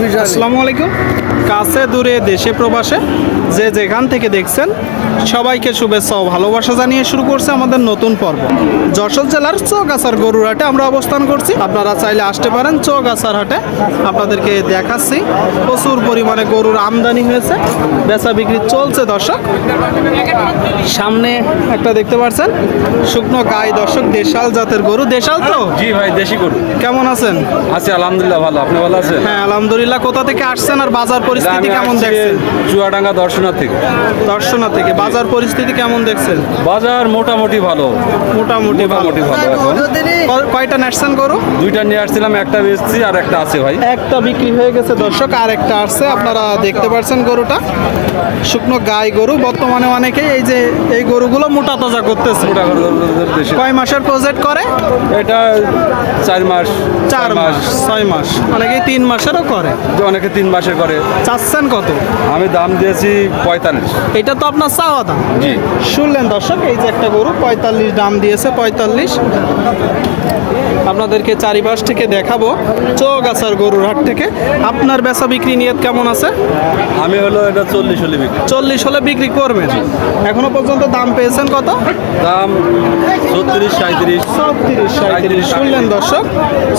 আসসালামু আলাইকুম। কাছে দূরে দেশে প্রবাসে যে যেখান থেকে দেখছেন সবাইকে শুভেচ্ছা ও ভালোবাসা জানিয়ে শুরু করছে আমাদের নতুন পর্ব। যশোর জেলার চৌগাছার গরুর হাটে আমরা অবস্থান করছি। আপনারা চাইলে আসতে পারেন চৌগাছার হাটে। আপনাদেরকে দেখাচ্ছি প্রচুর পরিমাণে গরুর আমদানি হয়েছে, বেচা বিক্রি চলছে দর্শক। সামনে একটা দেখতে পাচ্ছেন শুকনো গাই দর্শক, দেশাল জাতের গরু। দেশাল তো? জি ভাই, দেশি গরু। কেমন আছেন? আছি আলহামদুলিল্লাহ, ভালো। আপনি ভালো আছেন? হ্যাঁ আলহামদুলিল্লাহ। কোথা থেকে আসছেন আর বাজার পরিস্থিতি কেমন দেখছেন? চুয়াডাঙ্গা দর্শনা থেকে। দর্শনা থেকে। বাজার পরিস্থিতি কেমন দেখছেন? বাজার মোটামুটি ভালো। মোটামুটি ভালো। এখন কয়টা নেটছেন গরু? দুইটা নিয়ে আসছিলাম, একটা বেচছি আর একটা আছে ভাই। একটা বিক্রি হয়ে গেছে দর্শক, আর একটা আসছে। আপনারা দেখতে পাচ্ছেন গরুটা শুকনো গাই গরু। বর্তমানে অনেকেই এই গরুগুলো মোটা তাজা করতেছে। মোটা গরু দেশি। কয় মাসের প্রজেক্ট করে? এটা 4 মাস, 4 মাস, 6 মাস, অনেকেই 3 মাসেরও করে। অনেকে 3 মাসের করে। চাচ্ছেন কত? আমি দাম দিয়েছি 45। এটা তো আপনার চাওয়া দাম। জি, শুনলেন দর্শক, এই যে একটা গরু 45 দাম দিয়েছে। 45 আপনাদেরকে চারিপাশ থেকে দেখাবো চৌগাছার গরুর হাট থেকে। আপনার বেচা বিক্রি নিয়ত কেমন আছে? আমি হলো এটা 40 হলে বিক্রি। 40 হলে বিক্রি করবেন। এখনো পর্যন্ত দাম পেয়েছেন কত? দাম 36, 37। 36, 37 শুনলেন দর্শক,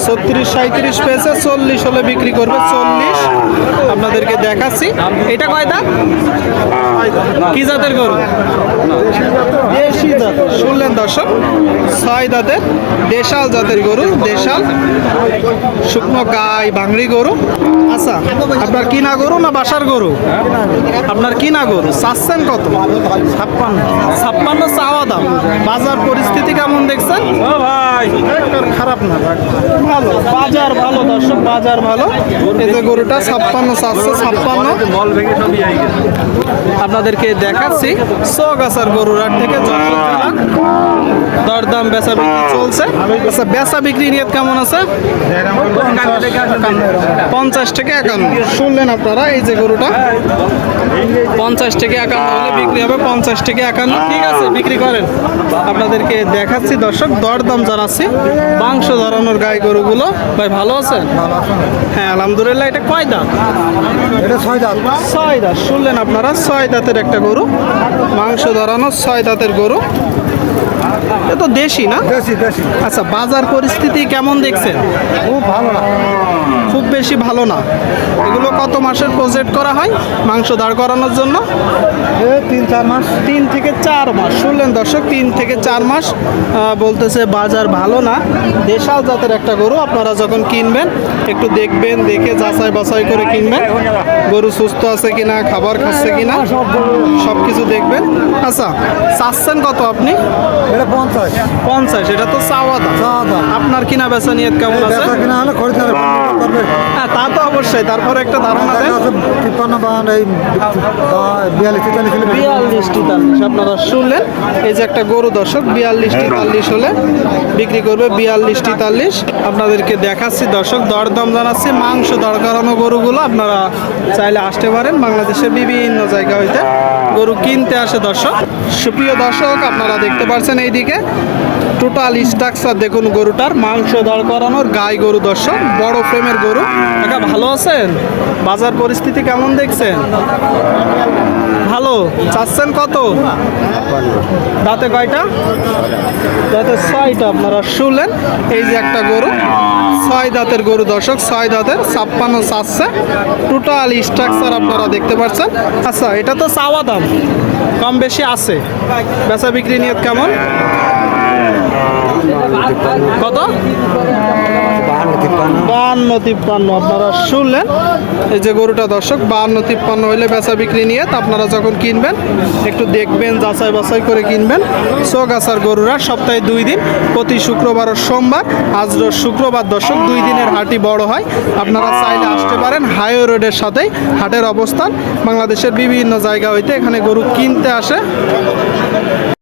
36, 37 পেয়েছে। 40 হলে বিক্রি করবে। 40 আপনাদেরকে দেখাচ্ছি। এটা কয় দাঁত? কি জাতের গরু? দেশি জাত। শুনলেন দর্শক, 6 দাঁতের দেশাল জাতের গরু। দেশাল শুকনো গাই ভাঙড়ি গরু। আচ্ছা, আপনার কিনা গরু না বাসার গরু? আপনার কিনা গরু। চাচ্ছেন কত? 56 চাওয়া দাম। বাজার পরিস্থিতি কেমন দেখছেন? ও ভাই, খারাপ না, ভালো। বাজার ভালো দর্শক, বাজার ভালো। এই যে গরুটা 56 চাচ্ছে। 56 মল ভেঙে সবই আই গেছে। আপনাদেরকে দেখাচ্ছি চৌগাছার গরুর হাট থেকে যশোর জেলা। দরদাম বেচা বিক্রি চলছে। আচ্ছা, বেচা বিক্রি নিয়ত কেমন আছে? 50 থেকে 51। শুনলেন আপনারা, এই যে গরুটা 50 থেকে 51 হলে বিক্রি হবে। 50 থেকে 51, ঠিক আছে, বিক্রি করেন। আপনাদেরকে দেখাচ্ছি দর্শক, দরদাম জানাচ্ছি মাংস ধরানোর গাই গরুগুলো। ভাই ভালো আছেন? হ্যাঁ আলহামদুলিল্লাহ। এটা কয় দাঁত? এটা 6 দাঁত। 6 দাঁত। শুনলেন আপনারা, 6 দাঁতের একটা গরু, মাংস ধরানো 6 দাঁতের গরু। এ তো দেশি না? দেশি। আচ্ছা, বাজার পরিস্থিতি কেমন দেখছেন? খুব ভালো না, খুব বেশি ভালো না। এগুলো কত মাসের প্রজেক্ট করা হয় মাংস দাঁড় করানোর জন্য? 3-4 মাস। 3 থেকে 4 মাস। শুনলেন দর্শক, 3 থেকে 4 মাস বলতেছে। বাজার ভালো না। দেশাল জাতের একটা গরু। আপনারা যখন কিনবেন একটু দেখবেন, দেখে যাচাই বাছাই করে কিনবেন। গরু সুস্থ আছে কিনা, খাবার খাচ্ছে কিনা, সব কিছু দেখবেন। আচ্ছা, চাচ্ছেন কত আপনি? এটা 50। 50। এটা তো চাওয়া দাম। আপনার কিনা বেচা নিয়ত কেমন আছে? বেচা কিনা হলে খরিদ্দার করবে। হ্যাঁ তা তো অবশ্যই। তারপরে একটা ধারণা দেন। 53 এই 42, 43 আপনারা শুনলেন। এই যে একটা গরু দর্শক 42-43 হলে বিক্রি করবে। 42-43 আপনাদেরকে দেখাচ্ছি দর্শক, দরদাম জানাচ্ছি মাংস দর করানো গরুগুলো। আপনারা চাইলে আসতে পারেন। বাংলাদেশের বিভিন্ন জায়গা হইতে গরু কিনতে আসে দর্শক। সুপ্রিয় দর্শক, আপনারা দেখতে পাচ্ছেন এইদিকে টোটাল স্ট্রাকচার দেখুন গরুটার। মাংস দর করানোর গাই গরু দর্শক, বড় ফ্রেমের গরু। একা ভালো আছেন? বাজার পরিস্থিতি কেমন দেখছেন? ভালো। চাচ্ছেন কত? দাঁতে কয়টা? দাঁতে 6টা। আপনারা শুনলেন, এই যে একটা গরু 6 দাঁতের গরু দর্শক, 6 দাঁতের। 56 চাচ্ছে। টোটাল স্ট্রাকচার আপনারা দেখতে পাচ্ছেন। আচ্ছা, এটা তো চাওয়া দাম, কম বেশি আছে। বেচা বিক্রি নিয়ত কেমন? কত? 52-53 আপনারা শুনলেন। এই যে গরুটা দর্শক 52-53 হইলে বেচা বিক্রি নিয়ে আপনারা যখন কিনবেন একটু দেখবেন, যাচাই বাছাই করে কিনবেন। চৌগাছার গরুরা সপ্তাহে 2 দিন, প্রতি শুক্রবার ও সোমবার। আজ শুক্রবার দর্শক, 2 দিনের হাটই বড় হয়। আপনারা চাইলে আসতে পারেন। হাইওয়ে রোডের সাথেই হাটের অবস্থান। বাংলাদেশের বিভিন্ন জায়গা হইতে এখানে গরু কিনতে আসে।